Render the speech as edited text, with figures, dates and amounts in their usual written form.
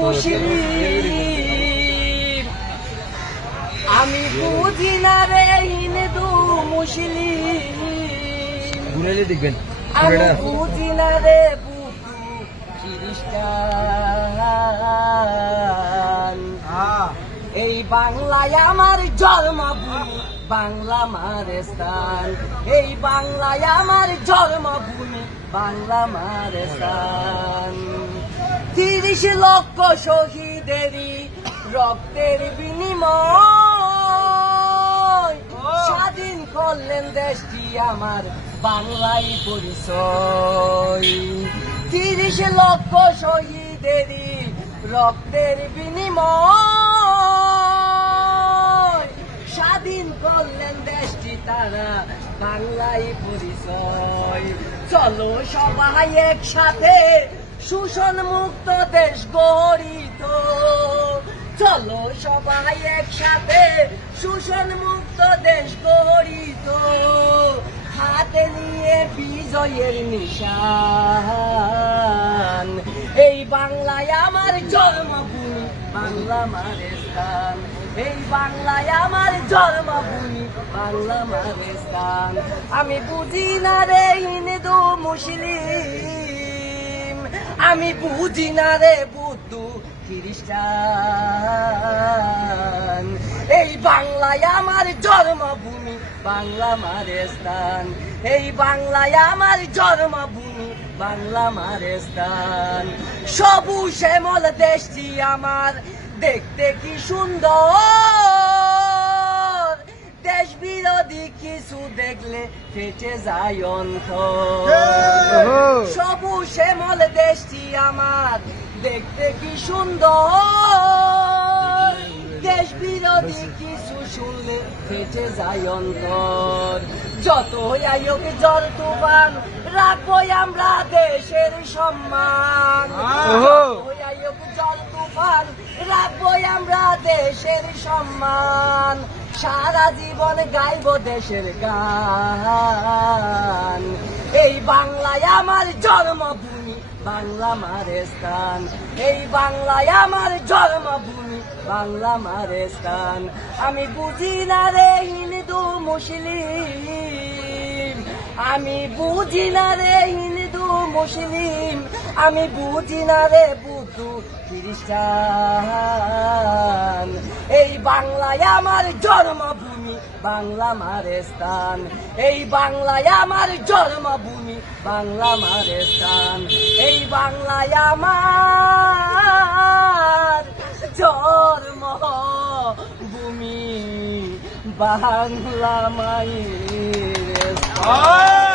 মুসলিম আমি বুঝি না রে হিন্দু মুসলিম আমি বুঝি না রে বুদ্ধ খ্রিস্টান এই বাংলায় আমার জন্মভূমি বাংলা মার স্থান এই বাংলায় আমার জন্মভূমি বাংলা মার স্থান ৩০ লক্ষ শহীদেরই রক্তের বিনিময় স্বাধীন করলেন দেশটি আমার বাংলায় পরিচয় ৩০ লক্ষ শহীদেরই রক্তের বিনিময় স্বাধীন করলেন দেশটি তারা বাংলায় পরিচয় চলো সবাই একসাথে শোষণ মুক্ত দেশ গড়িত চলো সবাই একসাথে শোষণ মুক্ত দেশ গড়িত হাতে নিয়ে বিজয়ের নিশান এই বাংলায় আমার জন্মভূমি বাংলা মার স্থান এই বাংলায় আমার জন্মভূমি বাংলা মার স্থান আমি বুঝি না রে হিন্দু মুসলিম আমি বুঝি না রে বুদ্ধ খ্রিস্টান এই বাংলায় আমার জন্মভূমি বাংলা মার স্থান এই বাংলায় আমার জন্মভূমি বাংলা মার স্থান সবুজ শ্যামল দেশটি আমার দেখতে কি সুন্দর দেশ বিরোধী কিছু দেখলে ফেটে যায় অন্তর সবুজ শ্যামল দেশটি আমার দেখতে কি সুন্দর দেশ বিরোধী কিছু শুনলে ফেটে যায় অন্তর যত আয়োগ জল তুফান রাখবো আমরা দেশের সম্মান আয়োগ জল তুফান রাখবো আমরা দেশের সম্মান সারা জীবন গাইব দেশের গান এই বাংলায় আমার জন্মভূমি বাংলা মার স্থান এই বাংলায় আমার জন্মভূমি বাংলা মার স্থান আমি বুঝি না রে হিন্দু মুসলিম আমি বুঝি না রে হিন্দু মুসলিম আমি বুঝি না রে বুদ্ধ খ্রিস্টান এই বাংলায় আমার জন্মভূমি বাংলা মার স্থান এই বাংলায় আমার জন্মভূমি বাংলা মার স্থান এই বাংলায় আমার জন্মভূমি বাংলা মায়ের স্থান